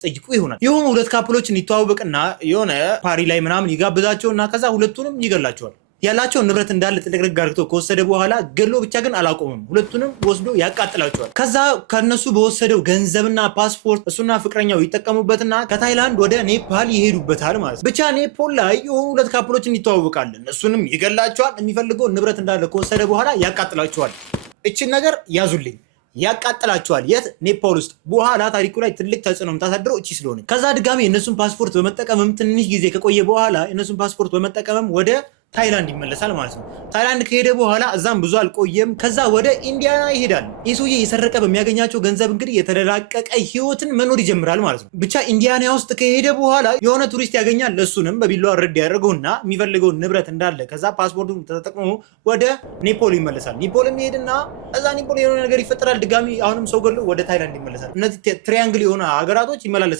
ጠይቁ ይሆናል። የሆኑ ሁለት ካፕሎችን ይተዋወቅና የሆነ ፓሪ ላይ ምናምን ይጋብዛቸውና ከዛ ሁለቱንም ይገላቸዋል። ያላቸውን ንብረት እንዳለ ጥልቅልቅ አድርጎ ከወሰደ በኋላ ገሎ ብቻ ግን አላቆምም። ሁለቱንም ወስዶ ያቃጥላቸዋል። ከዛ ከነሱ በወሰደው ገንዘብና ፓስፖርት እሱና ፍቅረኛው ይጠቀሙበትና ከታይላንድ ወደ ኔፓል ይሄዱበታል ማለት ነው። ብቻ ኔፓል ላይ የሆኑ ሁለት ካፕሎችን ይተዋወቃለን። እሱንም ይገላቸዋል። የሚፈልገውን ንብረት እንዳለ ከወሰደ በኋላ ያቃጥላቸዋል። እችን ነገር ያዙልኝ። ያቃጥላቸዋል። የት? ኔፓል ውስጥ። በኋላ ታሪኩ ላይ ትልቅ ተጽዕኖ የምታሳድረው እቺ ስለሆነ ከዛ ድጋሚ የእነሱን ፓስፖርት በመጠቀምም ትንሽ ጊዜ ከቆየ በኋላ የእነሱን ፓስፖርት በመጠቀምም ወደ ታይላንድ ይመለሳል ማለት ነው። ታይላንድ ከሄደ በኋላ እዛም ብዙ አልቆየም። ከዛ ወደ ኢንዲያና ይሄዳል። ይህ ሰውዬ የሰረቀ በሚያገኛቸው ገንዘብ እንግዲህ የተደላቀቀ ህይወትን መኖር ይጀምራል ማለት ነው። ብቻ ኢንዲያና ውስጥ ከሄደ በኋላ የሆነ ቱሪስት ያገኛል። ለሱንም በቢላዋ ረድ ያደርገውና የሚፈልገውን ንብረት እንዳለ ከዛ ፓስፖርቱን ተጠቅሞ ወደ ኔፓል ይመለሳል። ኔፓልም ይሄድና እዛ ኔፓል የሆነ ነገር ይፈጠራል። ድጋሚ አሁንም ሰው ገሎ ወደ ታይላንድ ይመለሳል። እነዚህ ትሪያንግል የሆነ ሀገራቶች ይመላለሳል።